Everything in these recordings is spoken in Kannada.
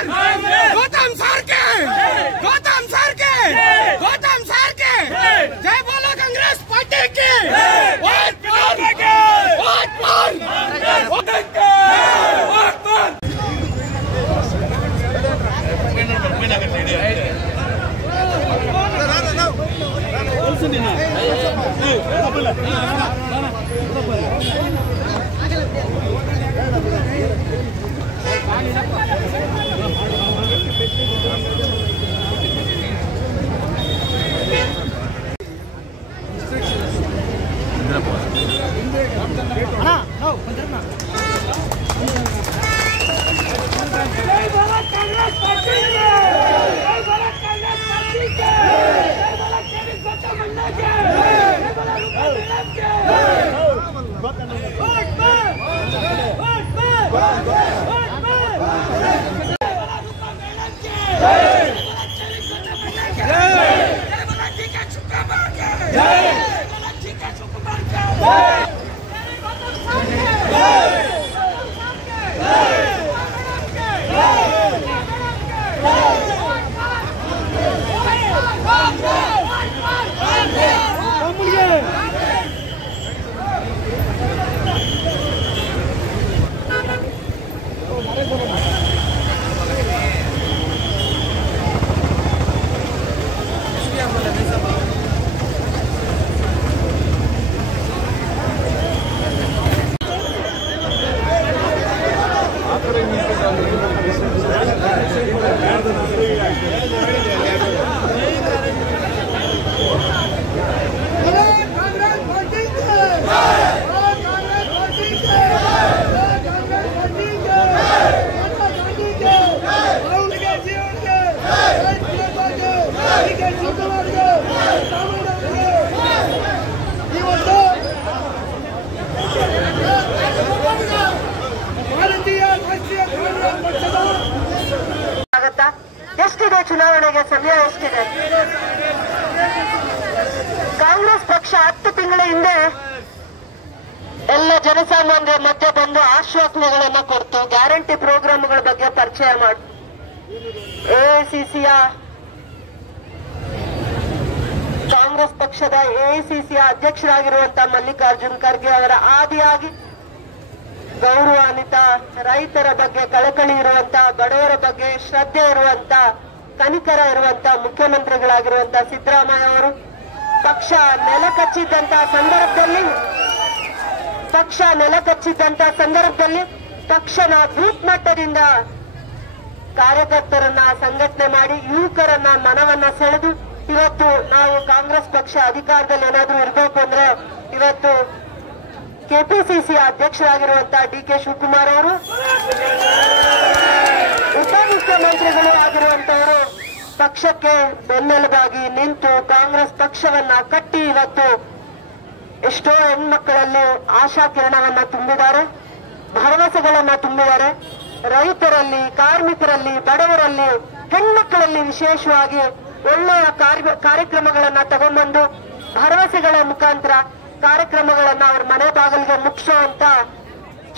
गौतम सर के जय बोलो कांग्रेस पार्टी की ಎಷ್ಟಿದೆ ಚುನಾವಣೆಗೆ ಸಮಯ ಎಷ್ಟಿದೆ? ಕಾಂಗ್ರೆಸ್ ಪಕ್ಷ 10 ತಿಂಗಳ ಹಿಂದೆ ಎಲ್ಲ ಜನಸಾಮಾನ್ಯರ ಮಧ್ಯೆ ಬಂದು ಆಶ್ವಾಸನೆಗಳನ್ನ ಕೊಡ್ತು, ಗ್ಯಾರಂಟಿ ಪ್ರೋಗ್ರಾಮ್ಗಳ ಬಗ್ಗೆ ಪರಿಚಯ ಮಾಡಿ ಕಾಂಗ್ರೆಸ್ ಪಕ್ಷದ ಎಐಸಿಸಿಯ ಅಧ್ಯಕ್ಷರಾಗಿರುವಂತಹ ಮಲ್ಲಿಕಾರ್ಜುನ್ ಖರ್ಗೆ ಅವರ ಆದಿಯಾಗಿ ಗೌರವಾನ್ವಿತ ರೈತರ ಬಗ್ಗೆ ಕಳಕಳಿ ಇರುವಂತ, ಬಡವರ ಬಗ್ಗೆ ಶ್ರದ್ಧೆ ಇರುವಂತ, ಕನಿಕರ ಇರುವಂತ ಮುಖ್ಯಮಂತ್ರಿಗಳಾಗಿರುವಂತ ಸಿದ್ದರಾಮಯ್ಯ ಅವರು ಪಕ್ಷ ನೆಲಕಚ್ಚಿದ್ದಂತಹ ಸಂದರ್ಭದಲ್ಲಿ ತಕ್ಷಣ ಬೂತ್ ಮಟ್ಟದಿಂದ ಕಾರ್ಯಕರ್ತರನ್ನ ಸಂಘಟನೆ ಮಾಡಿ ಯುವಕರನ್ನ ಮನವನ್ನ ಸೆಳೆದು ಇವತ್ತು ನಾವು ಕಾಂಗ್ರೆಸ್ ಪಕ್ಷ ಅಧಿಕಾರದಲ್ಲಿ ಏನಾದ್ರೂ ಇರಬೇಕು ಅಂದ್ರೆ ಇವತ್ತು ಕೆಪಿಸಿಸಿ ಅಧ್ಯಕ್ಷರಾಗಿರುವಂತಹ ಡಿಕೆ ಶಿವಕುಮಾರ್ ಅವರು, ಉಪಮುಖ್ಯಮಂತ್ರಿಗಳು ಆಗಿರುವಂತವರು ಪಕ್ಷಕ್ಕೆ ಬೆನ್ನೆಲುಬಾಗಿ ನಿಂತು ಕಾಂಗ್ರೆಸ್ ಪಕ್ಷವನ್ನ ಕಟ್ಟಿ ಇವತ್ತು ಎಷ್ಟೋ ಹೆಣ್ಮಕ್ಕಳಲ್ಲಿ ಆಶಾ ಕಿರಣವನ್ನ ತುಂಬಿದ್ದಾರೆ, ಭರವಸೆಗಳನ್ನ ತುಂಬಿದ್ದಾರೆ. ರೈತರಲ್ಲಿ, ಕಾರ್ಮಿಕರಲ್ಲಿ, ಬಡವರಲ್ಲಿ, ಹೆಣ್ಮಕ್ಕಳಲ್ಲಿ ವಿಶೇಷವಾಗಿ ಒಳ್ಳೆಯ ಕಾರ್ಯಕ್ರಮಗಳನ್ನ ತಗೊಂಡ್ಬಂದು ಭರವಸೆಗಳ ಮುಖಾಂತರ ಕಾರ್ಯಕ್ರಮಗಳನ್ನ ಅವ್ರ ಮನೆ ಬಾಗಿಲಿಗೆ ಮುಗಿಸುವಂತ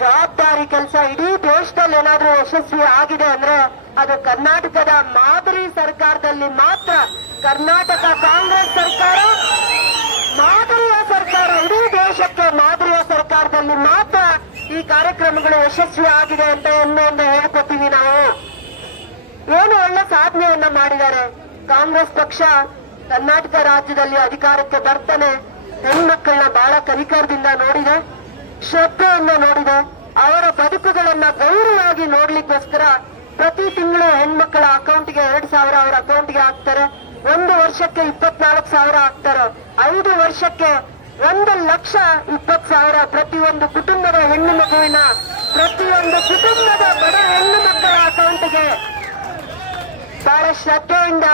ಜವಾಬ್ದಾರಿ ಕೆಲಸ ಇಡೀ ದೇಶದಲ್ಲಿ ಏನಾದ್ರೂ ಯಶಸ್ವಿ ಆಗಿದೆ ಅಂದ್ರೆ ಅದು ಕರ್ನಾಟಕದ ಮಾದರಿ ಸರ್ಕಾರದಲ್ಲಿ ಮಾತ್ರ. ಕರ್ನಾಟಕ ಕಾಂಗ್ರೆಸ್ ಸರ್ಕಾರ ಮಾದರಿಯ ಸರ್ಕಾರ, ಇಡೀ ದೇಶಕ್ಕೆ ಮಾದರಿಯ ಸರ್ಕಾರದಲ್ಲಿ ಮಾತ್ರ ಈ ಕಾರ್ಯಕ್ರಮಗಳು ಯಶಸ್ವಿ ಆಗಿದೆ ಅಂತ ಇನ್ನೊಂದು ಹೇಳ್ಕೊತೀವಿ ನಾವು. ಏನು ಒಳ್ಳೆ ಸಾಧನೆಯನ್ನ ಮಾಡಿದ್ದಾರೆ ಕಾಂಗ್ರೆಸ್ ಪಕ್ಷ. ಕರ್ನಾಟಕ ರಾಜ್ಯದಲ್ಲಿ ಅಧಿಕಾರಕ್ಕೆ ಬರ್ತಾನೆ ಹೆಣ್ಮಕ್ಕಳನ್ನ ಬಹಳ ಕನಿಕರದಿಂದ ನೋಡಿದೆ, ಶ್ರದ್ಧೆಯಿಂದ ನೋಡಿದೆ. ಅವರ ಬದುಕುಗಳನ್ನ ಗೌರವವಾಗಿ ನೋಡ್ಲಿಕ್ಕೋಸ್ಕರ ಪ್ರತಿ ತಿಂಗಳು ಹೆಣ್ಮಕ್ಕಳ ಅಕೌಂಟ್ಗೆ 2,000 ಅವರ ಅಕೌಂಟ್ಗೆ ಹಾಕ್ತಾರೆ. 1 ವರ್ಷಕ್ಕೆ 24,000 ಹಾಕ್ತಾರೆ. 5 ವರ್ಷಕ್ಕೆ 1,20,000 ಪ್ರತಿಯೊಂದು ಕುಟುಂಬದ ಹೆಣ್ಣು ಮಗುವಿನ, ಪ್ರತಿಯೊಂದು ಕುಟುಂಬದ ಬಡ ಹೆಣ್ಣು ಮಕ್ಕಳ ಅಕೌಂಟ್ಗೆ ಬಹಳ ಶ್ರದ್ಧೆಯಿಂದ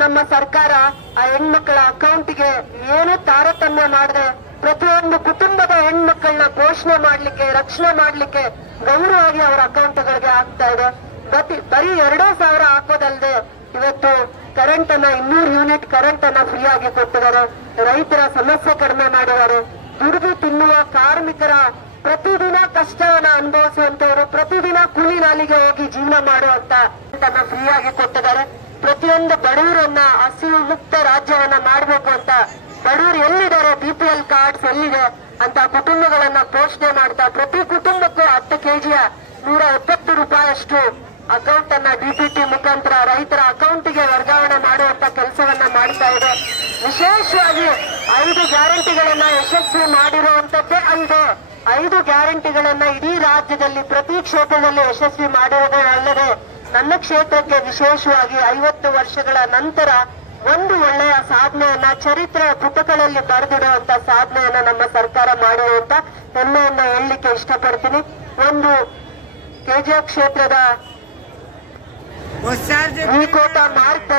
ನಮ್ಮ ಸರ್ಕಾರ ಆ ಹೆಣ್ಮಕ್ಕಳ ಅಕೌಂಟ್ಗೆ ಏನು ತಾರತಮ್ಯ ಮಾಡದೆ ಪ್ರತಿಯೊಂದು ಕುಟುಂಬದ ಹೆಣ್ಮಕ್ಕಳನ್ನ ಪೋಷಣೆ ಮಾಡ್ಲಿಕ್ಕೆ, ರಕ್ಷಣೆ ಮಾಡ್ಲಿಕ್ಕೆ ಗೌರವವಾಗಿ ಅವರ ಅಕೌಂಟ್ಗಳಿಗೆ ಆಗ್ತಾ ಇದೆ. ಬರೀ 2,000 ಹಾಕೋದಲ್ಲದೆ ಇವತ್ತು ಕರೆಂಟ್ ಅನ್ನ 200 ಯೂನಿಟ್ ಕರೆಂಟ್ ಅನ್ನ ಫ್ರೀ ಆಗಿ ಕೊಟ್ಟಿದ್ದಾರೆ. ರೈತರ ಸಮಸ್ಯೆ ಕಡಿಮೆ ಮಾಡಿದ್ದಾರೆ. ದುಡಿದು ತಿನ್ನುವ ಕಾರ್ಮಿಕರ ಪ್ರತಿದಿನ ಕಷ್ಟವನ್ನ ಅನುಭವಿಸುವಂತವರು, ಪ್ರತಿದಿನ ಕೂಲಿ ನಾಲಿಗೆ ಹೋಗಿ ಜೀವನ ಮಾಡುವಂತ ಫ್ರೀಯಾಗಿ ಕೊಟ್ಟಿದ್ದಾರೆ. ಪ್ರತಿಯೊಂದು ಬಡವರನ್ನ ಹಸಿವು ಮುಕ್ತ ರಾಜ್ಯವನ್ನ ಮಾಡಬೇಕು ಅಂತ ಬಡವರು ಎಲ್ಲಿದ್ದಾರೆ, BPL ಕಾರ್ಡ್ಸ್ ಎಲ್ಲಿದೆ ಅಂತ ಕುಟುಂಬಗಳನ್ನ ಪೋಷಣೆ ಮಾಡ್ತಾ ಪ್ರತಿ ಕುಟುಂಬಕ್ಕೂ 10 kg 170 ರೂಪಾಯಿಯಷ್ಟು ಅಕೌಂಟ್ ಅನ್ನ DBT ಮುಖಾಂತರ ರೈತರ ಅಕೌಂಟ್ಗೆ ವರ್ಗಾವಣೆ ಮಾಡುವಂತ ಕೆಲಸವನ್ನ ಮಾಡ್ತಾ ಇದೆ. ವಿಶೇಷವಾಗಿ 5 ಗ್ಯಾರಂಟಿಗಳನ್ನ ಯಶಸ್ವಿ ಮಾಡಿರುವಂತದ್ದೇ ಅಲ್ಲದೆ 5 ಗ್ಯಾರಂಟಿಗಳನ್ನ ಇಡೀ ರಾಜ್ಯದಲ್ಲಿ ಪ್ರತಿ ಕ್ಷೇತ್ರದಲ್ಲಿ ಯಶಸ್ವಿ ಮಾಡಿರೋದೇ ಅಲ್ಲದೆ ನನ್ನ ಕ್ಷೇತ್ರಕ್ಕೆ ವಿಶೇಷವಾಗಿ 50 ವರ್ಷಗಳ ನಂತರ ಒಂದು ಒಳ್ಳೆಯ ಸಾಧನೆಯನ್ನ ಚರಿತ್ರೆಯ ಪುಟಗಳಲ್ಲಿ ಬರೆದಿಡುವಂತ ಸಾಧನೆಯನ್ನ ನಮ್ಮ ಸರ್ಕಾರ ಮಾಡಿರುವಂತ ಹೆಮ್ಮೆಯನ್ನ ಹೇಳಲಿಕ್ಕೆ ಇಷ್ಟಪಡ್ತೀನಿ. ಒಂದು KGF ಕ್ಷೇತ್ರದ ಈ ಕೋಟ ಮಾರ್ಗ